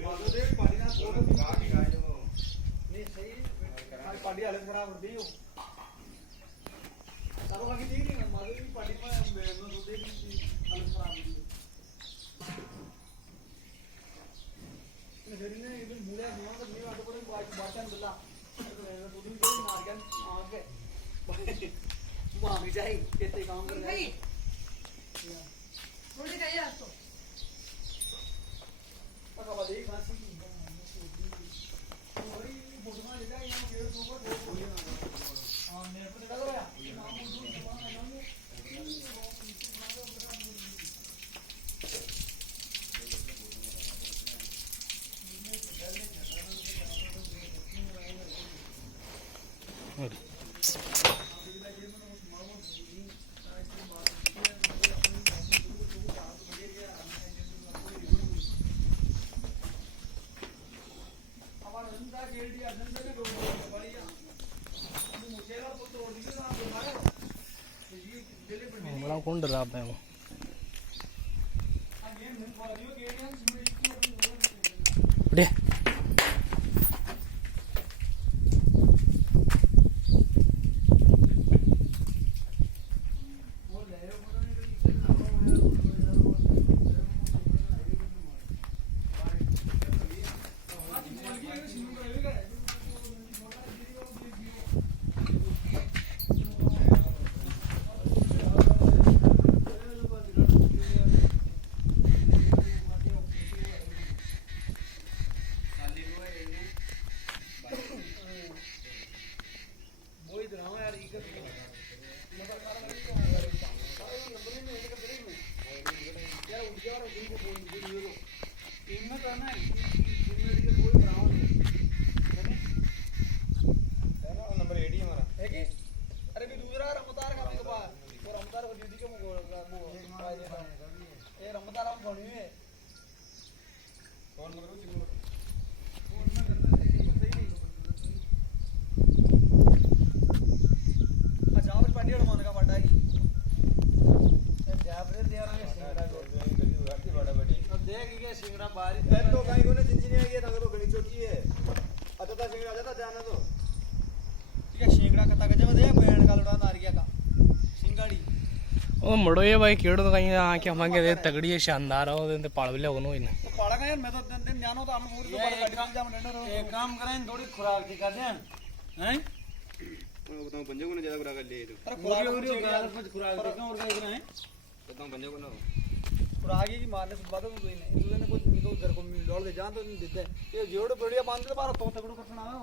मारो दे पानी ना छोड़ दो का की गाय जो नहीं सही पानी हालत खराब हो गई हो सारो का की ठीक नहीं मारो की पानी में मैं तो दे हालत खराब हो गई ने फिर ने इधर मुड़ा हुआ तो नहीं आटे पर बाटन चला तो दिन कोई मार गया आगे वहां भी जाए कितने काम कर रहे हैं थोड़ी चाहिए आपको पका बदे खांसी की थोड़ी बोलना लेगा यहां पेड़ के ऊपर वो बोले ना हां मेरे को लगा रहा है नाम दूर दबाना है बड़ा कौन डरा है वो उठे ओ मड़ो ये भाई केड़ो तो कहीं आंखें मांगे दे तगड़ी है शानदार हो दे पाड़ ले होनो इन पाड़ा का यार मैं तो दिन जानो तो हम पूरी तो गाड़ी में जाम लेना एक काम करें थोड़ी खुराक दिखा दें हैं बताऊं पंजे को ना ज्यादा खुराक ले तो अरे खुराक पूरी कुछ खुराक देखें और क्या करना है बताऊं पंजे को ना खुराक ही मारने से बात कोई नहीं दूसरे ने कुछ घर को लौट दे जान तो नहीं देते ये जोड़ बढ़िया बांध दे बार तो तगड़ो करना है